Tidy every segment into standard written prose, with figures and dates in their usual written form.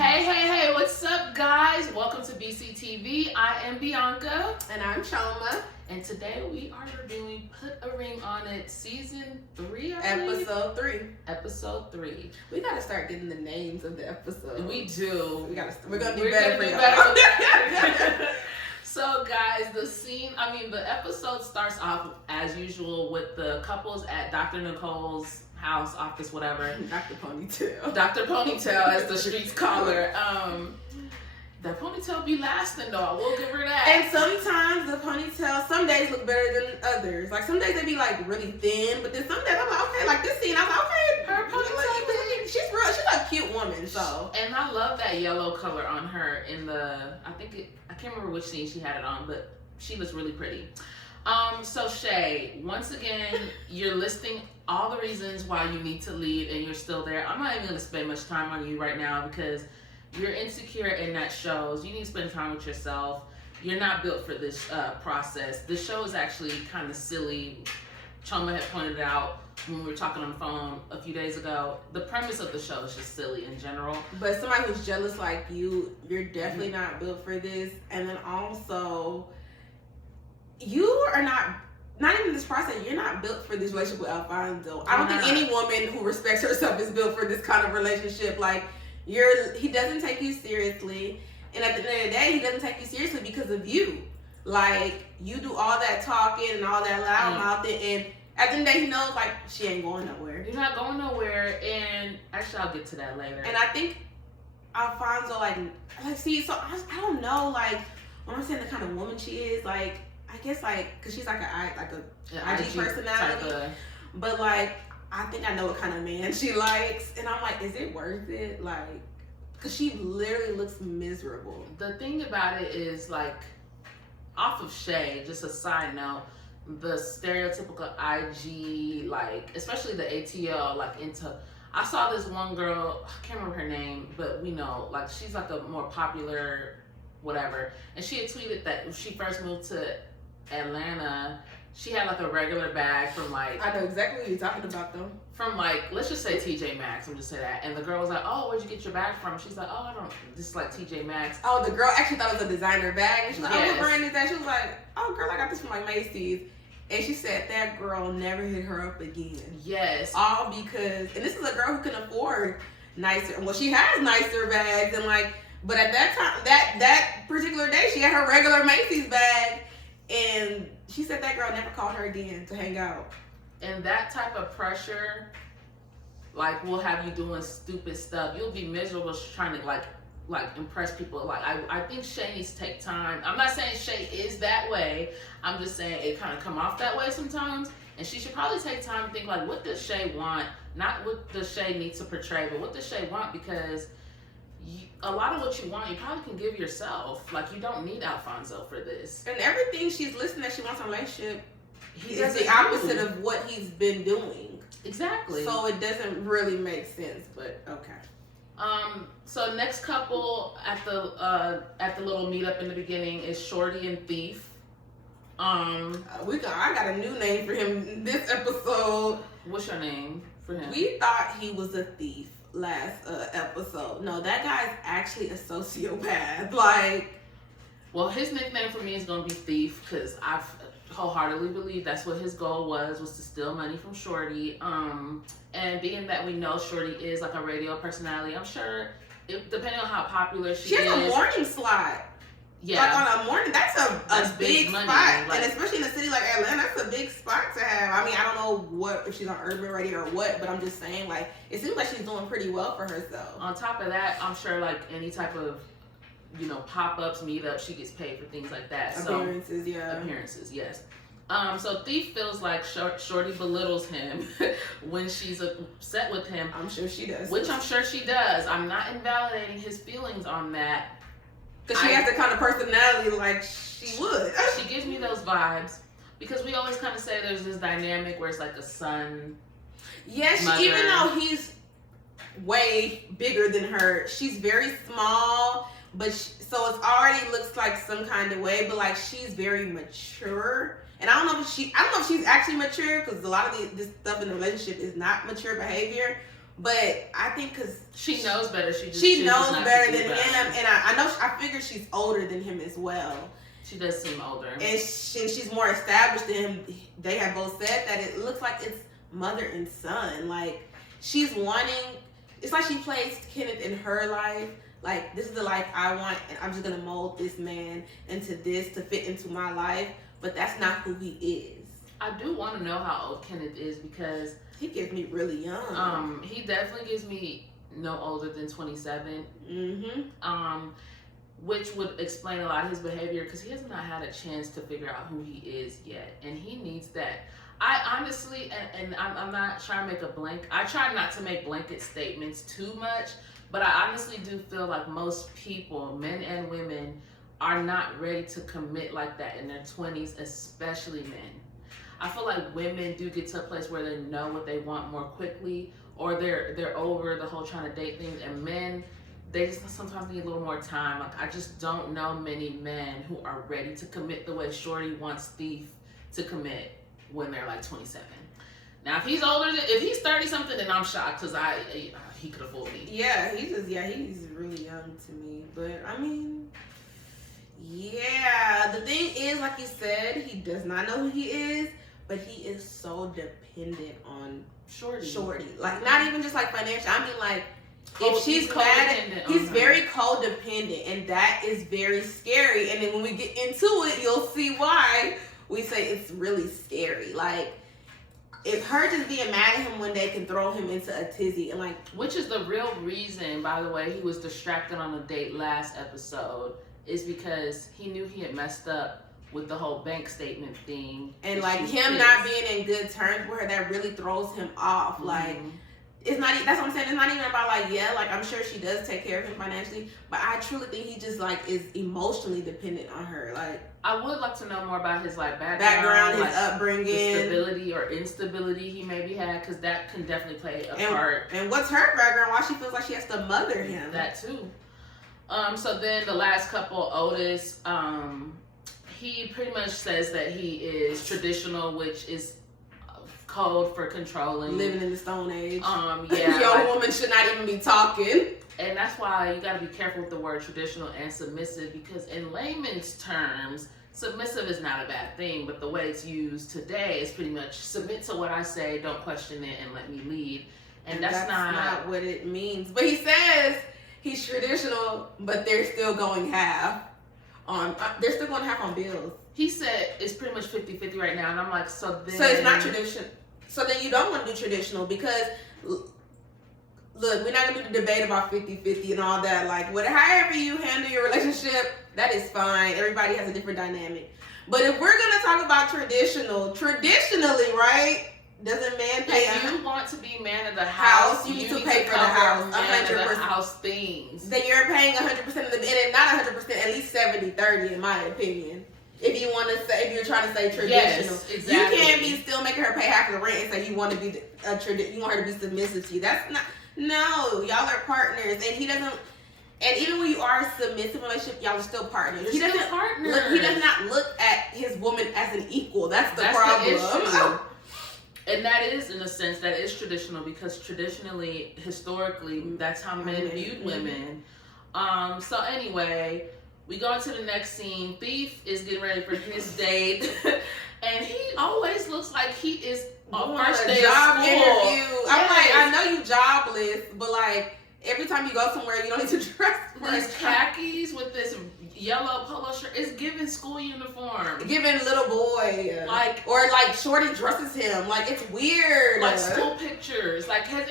Hey, what's up, guys? Welcome to BCTV. I am Bianca. And I'm Chioma. And today we are reviewing Put a Ring on It Season 3, Episode 3. Episode 3. We gotta start getting the names of the episodes. We do. We're gonna do better for y'all. So, guys, the episode starts off as usual with the couples at Dr. Nicole's house, office, whatever. Dr. Ponytail. Dr. Ponytail, as the streets call her. That ponytail be lasting, though. We'll give her that. And sometimes the ponytail, some days look better than others. Like, some days they be, like, really thin. But then some days I'm like, okay, like this scene, I'm like, okay, her ponytail, she's a cute woman, so. And I love that yellow color on her in I can't remember which scene she had it on, but she looks really pretty. So Shay, once again, you're listing all the reasons why you need to leave and you're still there. I'm not even going to spend much time on you right now because you're insecure and that shows. You need to spend time with yourself. You're not built for this process. The show is actually kind of silly. Chioma had pointed out when we were talking on the phone a few days ago. The premise of the show is just silly in general. But somebody who's jealous like you're definitely not built for this. And then also, you are not even this process, you're not built for this relationship with Alfonso. I don't think any woman who respects herself is built for this kind of relationship. Like, he doesn't take you seriously. And at the end of the day, he doesn't take you seriously because of you. Like, you do all that talking and all that loud mouthing, and at the end of the day, he knows, like, she ain't going nowhere. You're not going nowhere, and actually, I'll get to that later. And I think Alfonso, see, so I don't know, like, when I'm saying the kind of woman she is, like, I guess, like, because she's like an IG personality. But, like, I think I know what kind of man she likes. And I'm like, is it worth it? Like, because she literally looks miserable. The thing about it is, like, off of Shay, just a side note, the stereotypical IG, like, especially the ATL, like, I saw this one girl, I can't remember her name, but we know, like, she's like a more popular whatever. And she had tweeted that when she first moved to Atlanta, she had like a regular bag from like, I know exactly what you're talking about though. From like, let's just say TJ Maxx. I'm just say that. And the girl was like, "Oh, where'd you get your bag from?" She's like, "Oh, I don't. This is like TJ Maxx." Oh, the girl actually thought it was a designer bag. And she's like, "Oh, what brand is that?" She was like, "Oh, girl, I got this from like Macy's." And she said that girl never hit her up again. Yes. All because, and this is a girl who can afford nicer. Well, she has nicer bags and like, but at that time, that particular day, she had her regular Macy's bag. And she said that girl never called her again to hang out. And that type of pressure, like, will have you doing stupid stuff. You'll be miserable trying to, like impress people. Like, I think Shay needs to take time. I'm not saying Shay is that way. I'm just saying it kind of come off that way sometimes. And she should probably take time to think, like, what does Shay want? Not what does Shay need to portray, but what does Shay want? Because a lot of what you want, you probably can give yourself. Like, you don't need Alfonso for this. And everything she's listing that she wants in a relationship, is the opposite of what he's been doing. Exactly. So it doesn't really make sense, but okay. So next couple at the little meetup in the beginning is Shorty and Thief. I got a new name for him this episode. What's your name for him? We thought he was a thief last episode. No, that guy's actually a sociopath. Like, well, his nickname for me is gonna be Thief because I've wholeheartedly believe that's what his goal was to steal money from Shorty. And being that we know Shorty is like a radio personality, I'm sure depending on how popular she is. She has a morning slot. Yeah. Like on a morning, that's a big money, spot. like, and especially in a city like Atlanta, that's a big spot to have. I mean, I don't know if she's on urban radio or what, but I'm just saying, like, it seems like she's doing pretty well for herself. On top of that, I'm sure like any type of, pop-ups, meetups, she gets paid for things like that. Appearances, so, yeah. Appearances, yes. So Thief feels like Shorty belittles him when she's upset with him. I'm sure she does. Which I'm sure she does. I'm not invalidating his feelings on that. Because she has the kind of personality like she would. She gives me those vibes. Because we always kind of say there's this dynamic where it's like a son. Yeah, even though he's way bigger than her, she's very small. But so it already looks like some kind of way. But like she's very mature. And I don't know if she's actually mature, because a lot of this stuff in the relationship is not mature behavior. But I think because she knows better, she knows better than him, and I figure she's older than him as well. She does seem older, and she's more established than him. They have both said that it looks like it's mother and son. Like she's wanting. It's like she placed Kenneth in her life. Like, this is the life I want, and I'm just gonna mold this man into this to fit into my life. But that's not who he is. I do want to know how old Kenneth is because he gives me really young. He definitely gives me no older than 27. Mm-hmm. Which would explain a lot of his behavior because he has not had a chance to figure out who he is yet, and he needs that. I honestly, and I'm not trying to make a blank. I try not to make blanket statements too much, but I honestly do feel like most people, men and women, are not ready to commit like that in their 20s, especially men. I feel like women do get to a place where they know what they want more quickly, or they're over the whole trying to date thing, and men, they just sometimes need a little more time. Like, I just don't know many men who are ready to commit the way Shorty wants Thief to commit when they're like 27. Now, if he's older, if he's 30 something, then I'm shocked because he could have fooled me. Yeah, he's really young to me. But I mean, yeah, the thing is, like you said, he does not know who he is, but he is so dependent on Shorty. Like, not even just like financial. I mean, like, if she's mad, he's very codependent, and that is very scary. And then when we get into it, you'll see why we say it's really scary. Like, if her just being mad at him one day can throw him into a tizzy, and like, which is the real reason, by the way, he was distracted on a date last episode, is because he knew he had messed up with the whole bank statement thing, and like him not being in good terms with her, that really throws him off. Mm-hmm. Like, it's not. That's what I'm saying. It's not even about like, yeah, like I'm sure she does take care of him financially, but I truly think he just like is emotionally dependent on her. Like, I would like to know more about his like background, his upbringing, the stability or instability he maybe had, because that can definitely play a part. And what's her background? Why she feels like she has to mother him? That too. So then the last couple, Otis, he pretty much says that he is traditional, which is code for controlling, living in the Stone Age. Yeah, your woman should not even be talking. And that's why you got to be careful with the word traditional and submissive, because in layman's terms, submissive is not a bad thing, but the way it's used today is pretty much submit to what I say, don't question it, and let me lead. And that's not what it means. But he says he's traditional, but they're still going half on. They're still going half on bills. He said it's pretty much 50-50 right now, and I'm like, so it's not tradition. So then you don't want to do traditional because, look, we're not going to do the debate about 50-50 and all that. Like, however you handle your relationship, that is fine. Everybody has a different dynamic. But if we're going to talk about traditionally, right? Doesn't man pay? If you want to be man of the house, you need to pay for the house. 100% house things. Then you're paying 100% of the, and not 100%, at least 70-30 in my opinion. If you want to say, if you're trying to say traditional, yes, exactly. You can't be still making her pay half of the rent and say you want to be you want her to be submissive to you. That's not. No, y'all are partners, and he doesn't. And even when you are a submissive relationship, y'all are still partners. He doesn't. He does not look at his woman as an equal. That's the problem. The issue. And that is, in a sense, that is traditional, because traditionally, historically, that's how men viewed women. So anyway, we go into the next scene. Thief is getting ready for his date, and he always looks like he is on first day of job school. Interview. I'm like, I know you jobless, but like every time you go somewhere, you don't need to dress. These khakis with this yellow polo shirt is giving school uniform. Giving little boy. Or Shorty dresses him. Like, it's weird. Like school pictures. Like, did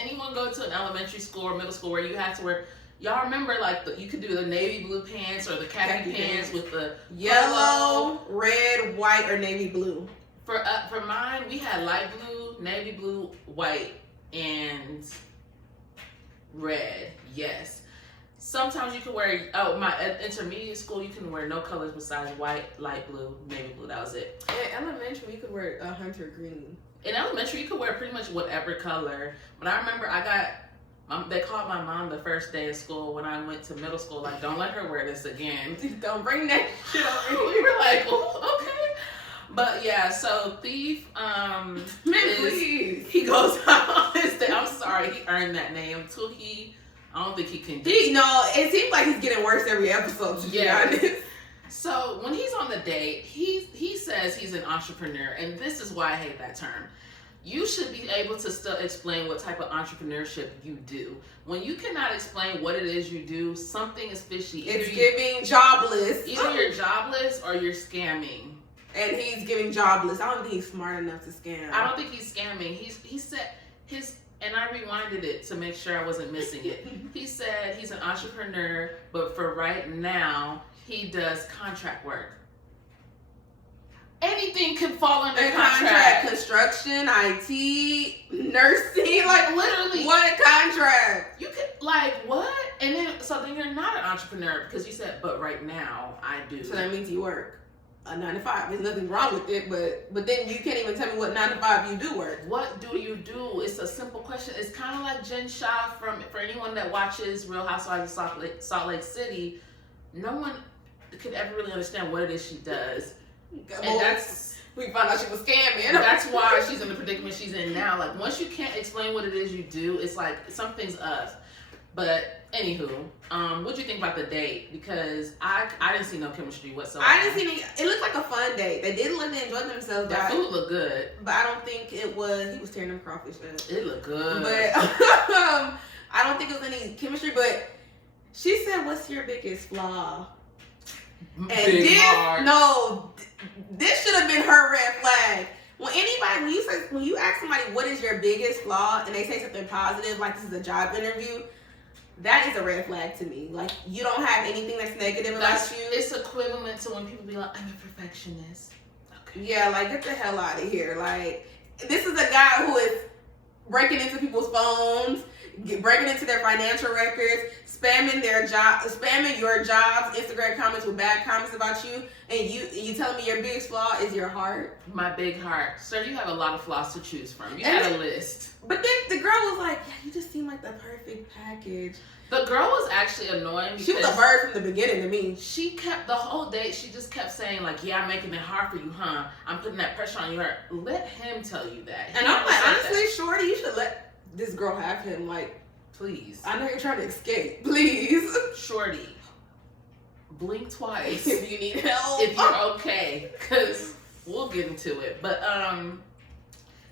anyone go to an elementary school or middle school where you had to wear, y'all remember like you could do the navy blue pants or the khaki pants with the yellow, red, white, or navy blue? For mine, we had light blue, navy blue, white, and red. Yes. Sometimes you could wear, at intermediate school, you can wear no colors besides white, light blue, navy blue. That was it. In elementary, you could wear a hunter green. In elementary, you could wear pretty much whatever color. But I remember they called my mom the first day of school when I went to middle school, like, don't let her wear this again. Don't bring that shit over here. We were like, oh, okay. But yeah, so Thief, please. he goes out on his day. I'm sorry, he earned that name. Till I don't think he can. It seems like he's getting worse every episode. To be honest. So when he's on the date, he says he's an entrepreneur, and this is why I hate that term. You should be able to still explain what type of entrepreneurship you do. When you cannot explain what it is you do, something is fishy. It's giving jobless. Either you're jobless or you're scamming. And he's giving jobless. I don't think he's smart enough to scam. I don't think he's scamming. He said his, and I rewinded it to make sure I wasn't missing it. He said he's an entrepreneur, but for right now, he does contract work. Anything can fall under contract. Construction, IT, nursing, like literally. What contract? You could what? And then you're not an entrepreneur because you said, but right now I do. So that means you work a 9 to 5. There's nothing wrong with it, but then you can't even tell me what 9 to 5 you do work. What do you do? It's a simple question. It's kind of like Jen Shah for anyone that watches Real Housewives of Salt Lake City. No one could ever really understand what it is she does. And we found out she was scamming. That's why she's in the predicament she's in now. Like, once you can't explain what it is you do, it's like something's up. But anywho, what'd you think about the date? Because I didn't see no chemistry whatsoever. I didn't see it looked like a fun date. They did look, they enjoyed themselves. That food looked good. But I don't think he was tearing them crawfish up. It looked good. But I don't think it was any chemistry. But she said, "What's your biggest flaw?" And this should have been her red flag. When you ask somebody what is your biggest flaw and they say something positive, like this is a job interview, that is a red flag to me. Like, you don't have anything that's negative about you. It's equivalent to when people be like, I'm a perfectionist. Okay. Yeah, like, get the hell out of here. Like, this is a guy who is breaking into people's phones, breaking into their financial records, spamming your jobs, Instagram comments with bad comments about you, and you telling me your biggest flaw is your heart? My big heart. Sir, you have a lot of flaws to choose from. You had a list. But then the girl was like, yeah, you just seem like the perfect package. The girl was actually annoying because she was a bird from the beginning to me. She kept the whole date. She just kept saying like, "Yeah, I'm making it hard for you, huh? I'm putting that pressure on you." Let him tell you that. And I'm like, honestly, shorty, you should let this girl have him. Like, please. I know you're trying to escape. Please, shorty, blink twice if you need help. If you're okay, because we'll get into it. But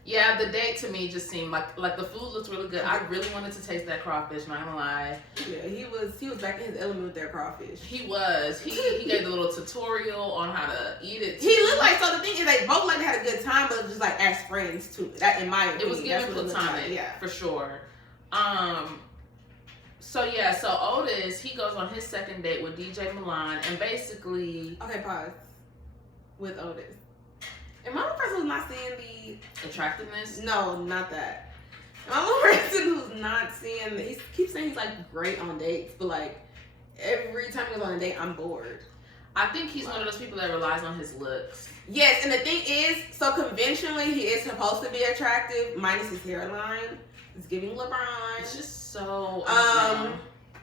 yeah, the date to me just seemed like the food looked really good. I really wanted to taste that crawfish, not gonna lie. Yeah, he was back in his element with that crawfish. He was. He gave the little tutorial on how to eat it too. He looked like, so the thing is, they both like had a good time, but just like as friends too. That, in my opinion, it was giving platonic, yeah, for sure. So Otis, he goes on his second date with DJ Milan, and basically, okay, pause. With Otis. Am I the person who's not seeing the attractiveness? No, not that. Am I the person who's not seeing he keeps saying he's like great on dates, but like every time he goes on a date, I'm bored. I think he's one of those people that relies on his looks. Yes, and the thing is, so conventionally he is supposed to be attractive, minus his hairline. It's giving LeBron. It's just so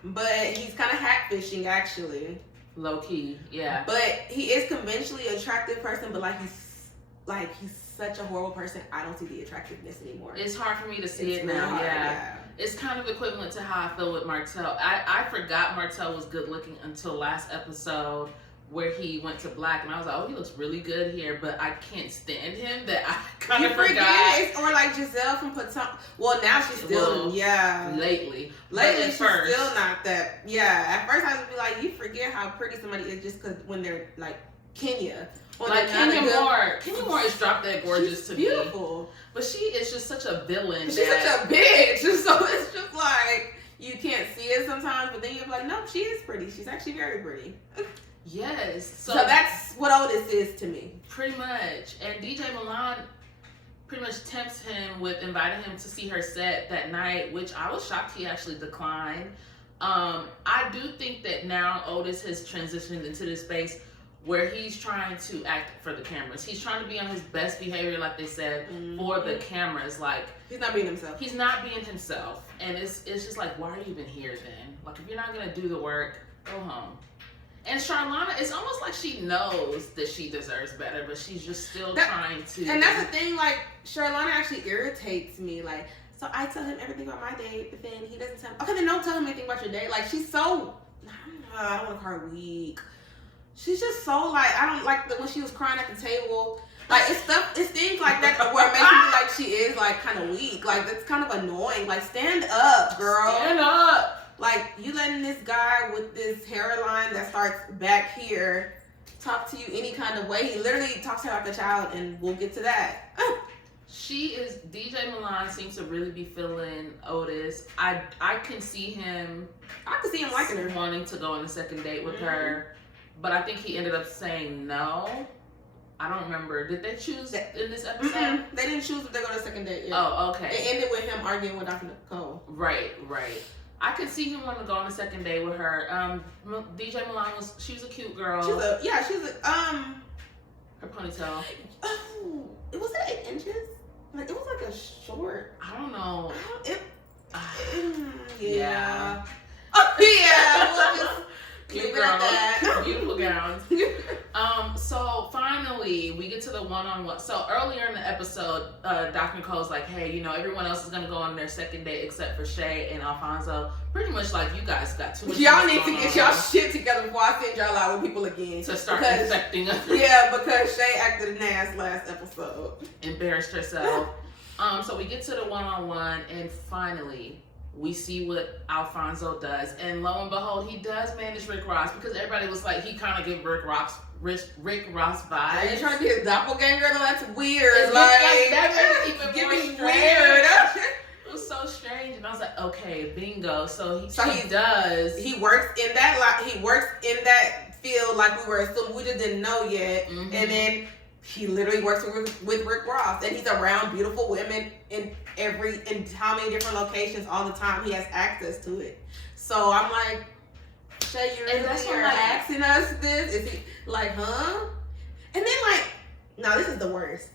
but he's kind of hat-fishing actually. Low key, yeah. But he is conventionally attractive person, but he's such a horrible person. I don't see the attractiveness anymore. It's hard for me to see it now. Yeah. It's kind of equivalent to how I feel with Martell. I forgot Martell was good looking until last episode where he went to black, and I was like, oh, he looks really good here, but I can't stand him. That I kind of forgot. Or like Giselle from Potomac. Well, now she's still, Lately she's still not that. Yeah, at first I would be like, you forget how pretty somebody is just because when they're like Kenya. Like Kenya Moore is drop dead gorgeous to beautiful. Me. Beautiful. But she is just such a villain. She's such a bitch. So it's just like, you can't see it sometimes, but then you're like, no, she is pretty. She's actually very pretty. Yes. So that's what Otis is to me. Pretty much. And DJ Milan pretty much tempts him with inviting him to see her set that night, which I was shocked he actually declined. I do think that now Otis has transitioned into this space where he's trying to act for the cameras. He's trying to be on his best behavior, like they said, for the cameras. Like, he's not being himself. He's not being himself. And it's just like, why are you even here then? Like, if you're not going to do the work, go home. And Charlana, it's almost like she knows that she deserves better, but she's just still trying to. And that's the thing, like, Charlana actually irritates me. Like, So I tell him everything about my day, but then he doesn't tell me. Okay, then don't tell him anything about your day. Like, she's so, I don't want to call her weak. She's just so, like, I don't like when she was crying at the table. Like, it's things like that where it makes me like she is, like, kind of weak. Like, that's kind of annoying. Like, stand up, girl. Stand up. Like, you letting this guy with this hairline that starts back here talk to you any kind of way. He literally talks to her like a child, and we'll get to that. DJ Milan seems to really be feeling Otis. I can see him liking her, wanting to go on a second date with her, but I think he ended up saying no. I don't remember. Did they choose in this episode? They didn't choose if they're going on a second date yet. Oh, okay. It ended with him arguing with Dr. Nicole. Right. I could see him wanting to go on a second date with her. DJ Milan she was a cute girl. She's a her ponytail. Oh, was that 8 inches? Like, it was like a short. I don't know. Yeah. Oh, yeah. We'll just cute girl. Beautiful gowns. So finally, we get to the one-on-one. So earlier in the episode, Dr. Nicole's like, hey, everyone else is going to go on their second date except for Shay and Alfonso. Pretty much like, you guys got too much. Y'all need to get y'all shit together before I send y'all out with people again. To start infecting us. Yeah, because Shay acted an ass last episode. Embarrassed herself. So we get to the one-on-one, and finally, we see what Alfonso does. And lo and behold, he does manage Rick Ross, because everybody was like, he kind of gave Rick Ross vibes. Are you trying to be his doppelganger? Though that's weird. That made it even more weird. It was so strange, and I was like, okay, bingo. So he does. He works in that. He works in that field, like we were assuming. We just didn't know yet. Mm-hmm. And then he literally works with Rick Ross, and he's around beautiful women in how many different locations all the time. He has access to it. So I'm like, Shay, you're asking us this? Is he like, huh? And then like, no, this is the worst.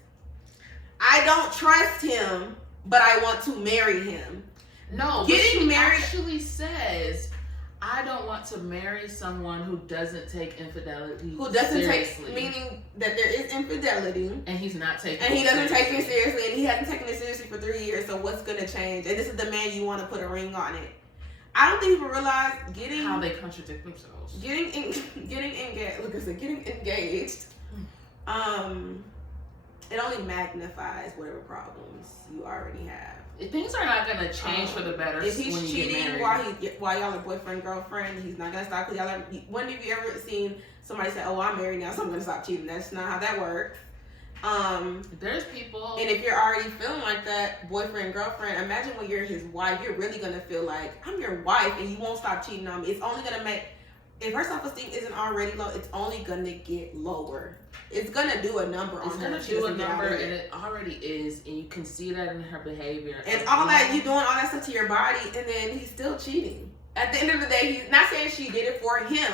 I don't trust him, but I want to marry him. No, getting married actually says, I don't want to marry someone who doesn't take infidelity seriously. Meaning that there is infidelity. And he's not taking it seriously. And he doesn't take it seriously, and he hasn't taken it seriously for 3 years, so what's going to change? And this is the man you want to put a ring on it. I don't think people realize how they contradict themselves. Getting engaged. Look, I said getting engaged. It only magnifies whatever problems you already have. Things are not going to change for the better. If he's cheating while y'all are boyfriend girlfriend, he's not going to stop. Because when have you ever seen somebody say, "Oh, I'm married now, so I'm going to stop cheating"? That's not how that works. There's people, and if you're already feeling like that, boyfriend girlfriend, imagine when you're his wife, you're really going to feel like, I'm your wife, and you won't stop cheating on me. It's only going to make, if her self-esteem isn't already low, it's only going to get lower. It's going to do a number on her. It's going to do a number, and it already is, and you can see that in her behavior. And all that, you doing all that stuff to your body, and then he's still cheating. At the end of the day, he's not saying she did it for him,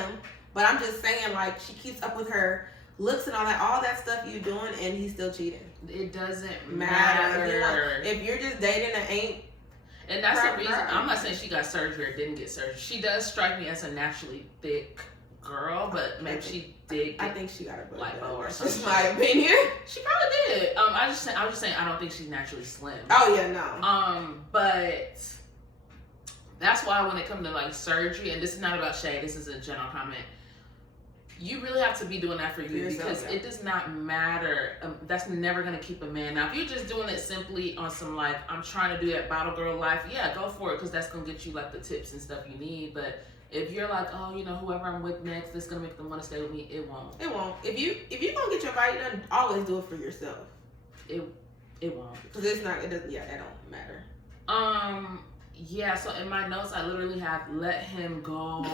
but I'm just saying, like, she keeps up with her looks and all that stuff you doing, and he's still cheating. It doesn't matter. If you're just dating and ain't. And that's the reason. I'm not saying she got surgery or didn't get surgery. She does strike me as a naturally thick girl, but maybe she did. I think she got a lipo or something. That's my opinion. She probably did. I was just saying I don't think she's naturally slim. Oh yeah, no. But that's why when it comes to like surgery, and this is not about Shay, this is a general comment. You really have to be doing that for you because it does not matter. That's never going to keep a man. Now, if you're just doing it simply on some like, I'm trying to do that bottle girl life, yeah, go for it because that's going to get you like the tips and stuff you need. But if you're like, oh, whoever I'm with next, this is going to make them want to stay with me, it won't. It won't. If you're going to get your body done, always do it for yourself. It won't. Because that don't matter. Yeah, so in my notes, I literally have let him go.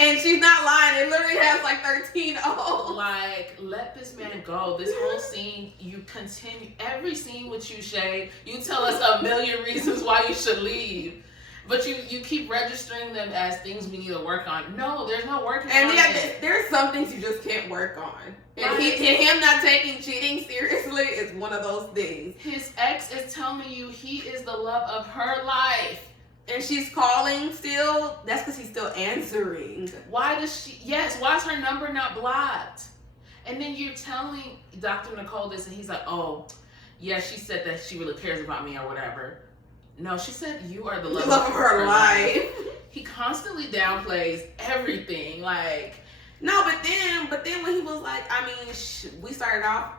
And she's not lying. It literally has like 13 O's. Like, let this man go. This whole scene, you continue. Every scene with you, Shay, you tell us a million reasons why you should leave. But you keep registering them as things we need to work on. No, there's no working on it. There's some things you just can't work on. And him not taking cheating seriously is one of those things. His ex is telling you he is the love of her life. And she's calling still? That's because he's still answering. Why is her number not blocked? And then you're telling Dr. Nicole this and he's like, oh, yeah, she said that she really cares about me or whatever. No, she said you are the The love, love of her life. He constantly downplays everything. Like, no, but then when he was like, I mean, we started off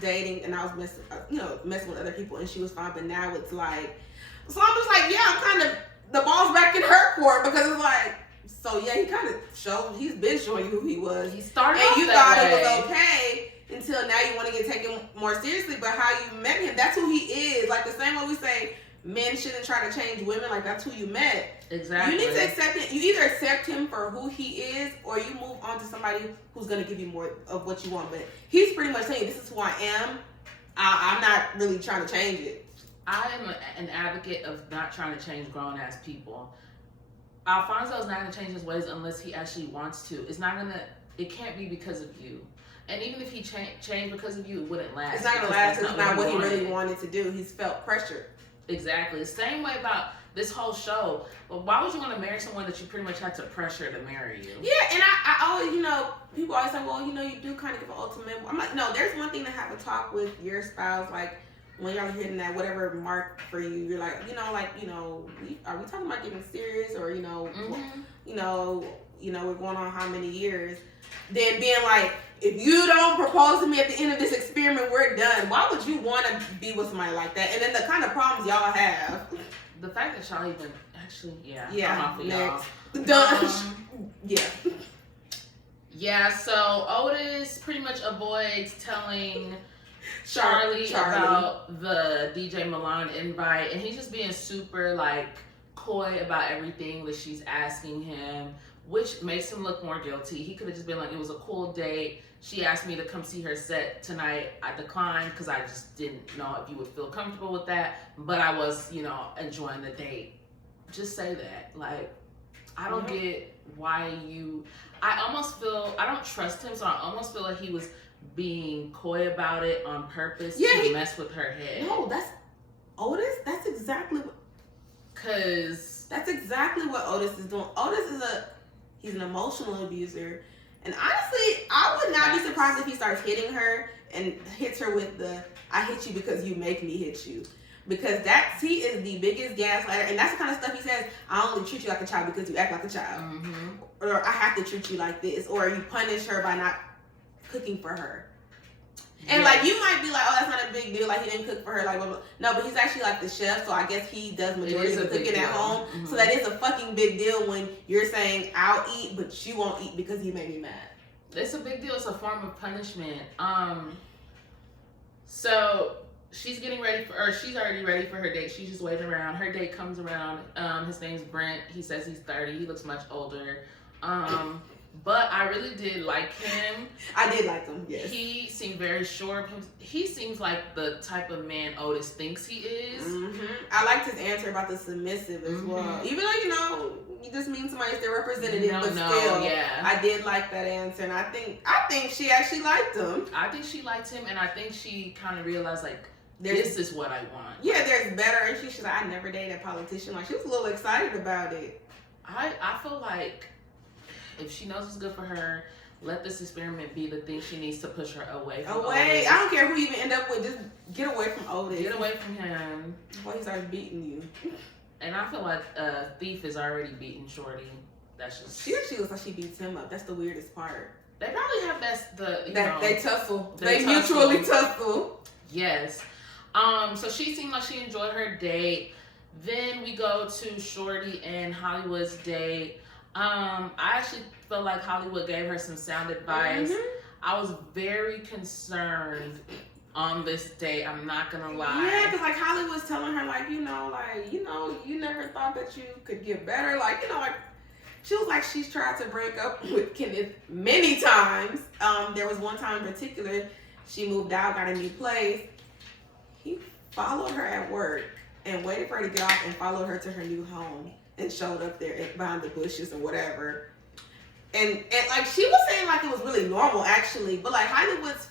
dating, and I was messing with other people, and she was fine. But now it's like, so I'm just like, yeah, I'm kind of the ball's back in her court, because it's like, so yeah, he kind of he's been showing you who he was. He started, and off you that thought way. it was okay until now you want to get taken more seriously. But how you met him, that's who he is. Like the same way we say men shouldn't try to change women, like that's who you met. Exactly. You need to accept it. You either accept him for who he is, or you move on to somebody who's going to give you more of what you want. But he's pretty much saying, this is who I am. I'm not really trying to change it. I am an advocate of not trying to change grown-ass people. Alfonso is not going to change his ways unless he actually wants to. It can't be because of you. And even if he changed because of you, it wouldn't last. It's not going to last because it's not what he really wanted to do. He's felt pressure. Exactly. The same way about this whole show. But why would you want to marry someone that you pretty much had to pressure to marry you? Yeah, and I always, people always say, well, you do kind of give an ultimatum. I'm like, no, there's one thing to have a talk with your spouse, like, when y'all are hitting that whatever mark for you, you're like, are we talking about getting serious, or we're going on how many years? Then being like, if you don't propose to me at the end of this experiment, we're done. Why would you want to be with somebody like that? And then the kind of problems y'all have. The fact that y'all even actually, yeah, I'm off of y'all. Done. Yeah. Yeah. So Otis pretty much avoids telling Charlie about the DJ Milan invite, and he's just being super like coy about everything that she's asking him, which makes him look more guilty. He could have just been like, it was a cool date. She asked me to come see her set tonight. I declined because I just didn't know if you would feel comfortable with that, but I was, enjoying the date. Just say that. Like, I don't get why I don't trust him, so I almost feel like he was being coy about it on purpose to mess with her head. No, that's Otis. That's exactly what Otis is doing. Otis he's an emotional abuser. And honestly, I would not be surprised if he starts hitting her and hits her with I hit you because you make me hit you. Because he is the biggest gaslighter, and that's the kind of stuff he says. I only treat you like a child because you act like a child. Mm-hmm. Or I have to treat you like this. Or you punish her by not cooking for her. And like, you might be like, oh, that's not a big deal, like he didn't cook for her, like blah, blah. No, but he's actually like the chef, so I guess he does majority of the cooking at home. Mm-hmm. So that is a fucking big deal when you're saying I'll eat but you won't eat because you made me mad. It's a big deal. It's a form of punishment. So she's getting ready she's already ready for her date. She's just waiting around. Her date comes around. His name's Brent. He says he's 30. He looks much older. But I really did like him. I did like him, yes. He seemed very sure of him. He seems like the type of man Otis thinks he is. Mm-hmm. I liked his answer about the submissive as well. Even though, you just mean somebody's their representative, I did like that answer. And I think she actually liked him. I think she liked him, and I think she kind of realized, like, this is what I want. Yeah, there's better. And she's like, I never dated a politician. Like, she was a little excited about it. I feel like if she knows it's good for her, let this experiment be the thing she needs to push her away from Otis. I don't care who you even end up with. Just get away from Otis. Get away from him. Before he starts beating you. And I feel like Thief is already beating Shorty. That's just... She actually looks like she beats him up. That's the weirdest part. They probably have they tussle. They mutually tussle. Yes. So she seemed like she enjoyed her date. Then we go to Shorty and Hollywood's date. I actually feel like Hollywood gave her some sound advice. Mm-hmm. I was very concerned on this date. I'm not gonna lie. Yeah, because like Hollywood's telling her you never thought that you could get better. She was like, she's tried to break up with Kenneth many times. There was one time in particular, she moved out, got a new place. He followed her at work and waited for her to get off and followed her to her new home. And showed up there behind the bushes or whatever. And like she was saying like it was really normal actually. But like Hollywood's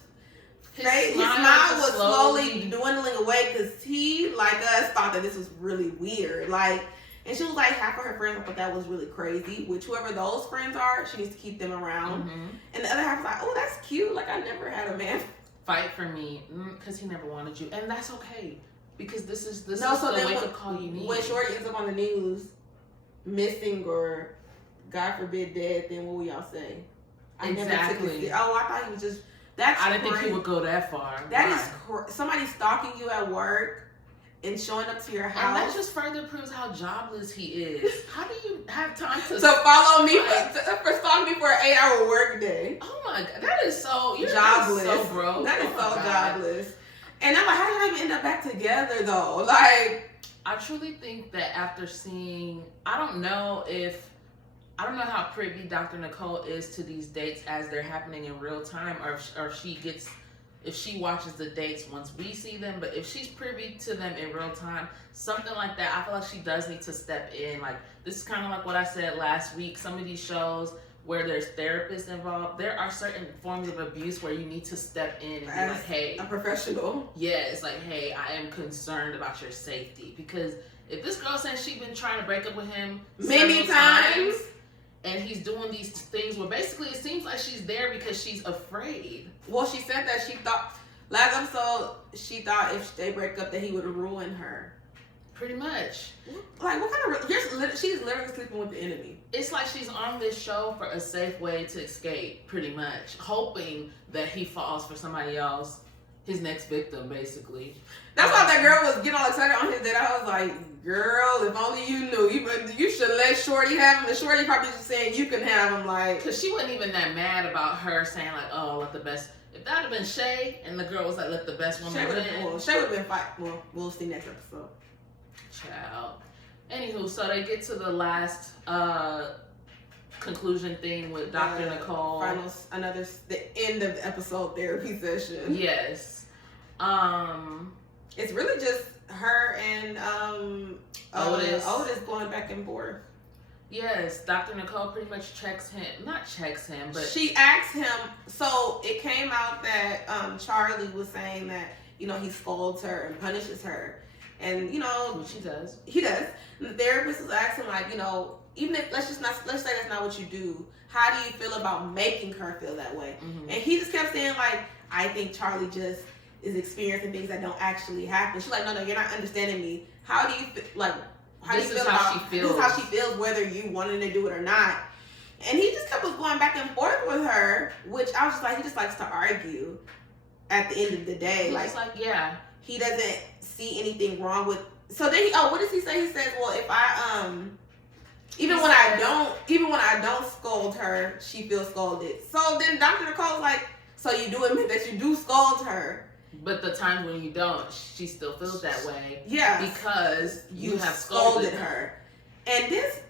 his smile was slowly dwindling away because he, like us, thought that this was really weird. Like, and she was like, half of her friends thought that was really crazy. Which whoever those friends are, she needs to keep them around. Mm-hmm. And the other half was like, oh, that's cute. Like I never had a man fight for me because he never wanted you. And that's okay. Because this is the wake-up call you need. When Shorty ends up on the news, missing or, God forbid, dead, then what will y'all say? Exactly. I thought he was just... I didn't think he would go that far. That is somebody stalking you at work and showing up to your house. And that just further proves how jobless he is. How do you have time to... So follow me for stalking me for an 8-hour work day. Oh my God. That is so... You're jobless. So broke. That is jobless. And I'm like, how did I even end up back together though? Like... I truly think that after seeing... I don't know how privy Dr. Nicole is to these dates as they're happening in real time, or if she watches the dates once we see them. But if she's privy to them in real time, something like that, I feel like she does need to step in. Like, this is kind of like what I said last week. Some of these shows where there's therapists involved, there are certain forms of abuse where you need to step in and be like, hey, a professional. Yeah, it's like, hey, I am concerned about your safety. Because if this girl says she's been trying to break up with him many times, and he's doing these things where basically it seems like she's there because she's afraid. Well, she said that she thought, last episode, she thought if they break up that he would ruin her. Pretty much. Like, what kind of, she's literally sleeping with the enemy. It's like she's on this show for a safe way to escape, pretty much. Hoping that he falls for somebody else, his next victim, basically. That's why that girl was getting all excited on his date. I was like, girl, if only you knew. You should let Shorty have him. And Shorty probably just saying you can have him, like. Because she wasn't even that mad about her saying, like, oh, let the best. If that had been Shay, and the girl was like, let the best woman win. Shay would have been fight. Well, we'll see next episode. Child. Anywho, so they get to the last conclusion thing with Dr. Nicole. The end of the episode therapy session. Yes. It's really just her and Otis going back and forth. Yes, Dr. Nicole pretty much not checks him, but she asks him. So it came out that Charlie was saying that, you know, he scolds her and punishes her. And, you know, which he does. He does. And the therapist was asking, like, you know, even if let's say that's not what you do, how do you feel about making her feel that way? Mm-hmm. And he just kept saying, like, I think Charlie just is experiencing things that don't actually happen. She's like, no, you're not understanding me. How do you feel? Like, how this do you feel is how about she feels. This is how she feels, whether you wanted to do it or not. And he just kept going back and forth with her, which I was just like, he just likes to argue. At the end of the day, he's like, yeah, he doesn't see anything wrong with. So then what does he say? He says, well, if I even when I don't scold her, she feels scolded. So then Dr. Nicole's like, so you do admit that you do scold her. But the times when you don't, she still feels that way. Yeah. Because you have scolded her. And this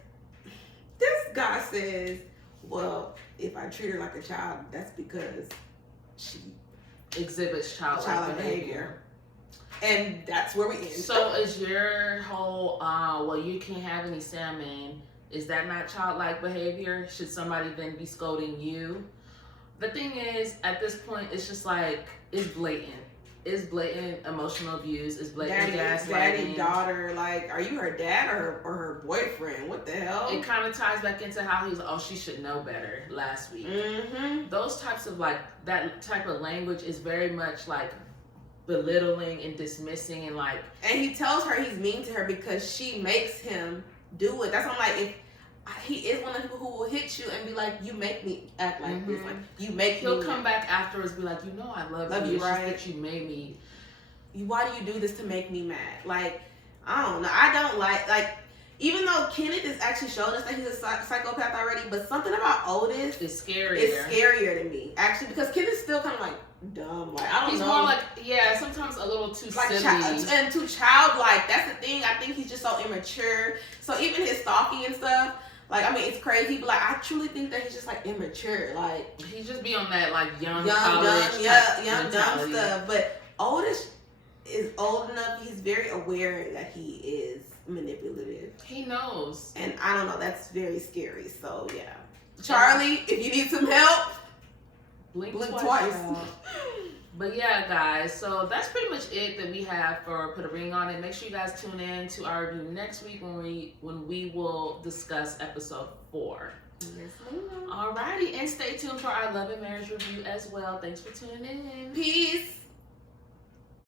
guy says, well, if I treat her like a child, that's because she exhibits childlike behavior. And that's where we end. So is your whole, well, you can't have any salmon, is that not childlike behavior? Should somebody then be scolding you? The thing is, at this point, it's just like, it's blatant. It's blatant emotional abuse. It's blatant gaslighting. Daddy, daughter, like, are you her dad or her boyfriend? What the hell? It kind of ties back into how he was, oh, she should know better last week. Mm-hmm. Those types of, like, that type of language is very much, like, belittling and dismissing and, like... And he tells her he's mean to her because she makes him do it. That's why I'm like, if he is one of the people who will hit you and be like, you make me act like this. Like, you make He'll come back afterwards and be like, you know I love you. It's right? just that you made me... Why do you do this to make me mad? Like, I don't know. I don't like, even though Kenneth is actually showing us that he's a psychopath already, but something about Otis is scarier. It's scarier to me, actually, because Kenneth's still kind of like dumb. Like, I don't know. He's more like, yeah, sometimes a little too like silly. And too childlike. That's the thing. I think he's just so immature. So even his stalking and stuff, like, I mean, it's crazy, but, like, I truly think that he's just, like, immature. Like, he just be on that, like, young dumb stuff. But Otis is old enough. He's very aware that he is manipulative. He knows. And I don't know. That's very scary. So, yeah. Charlie, if you need some help, blink twice. But yeah, guys, so that's pretty much it that we have for Put a Ring on It. Make sure you guys tune in to our review next week when we will discuss episode 4. Yes, ma'am. Alrighty, and stay tuned for our Love and Marriage review as well. Thanks for tuning in. Peace.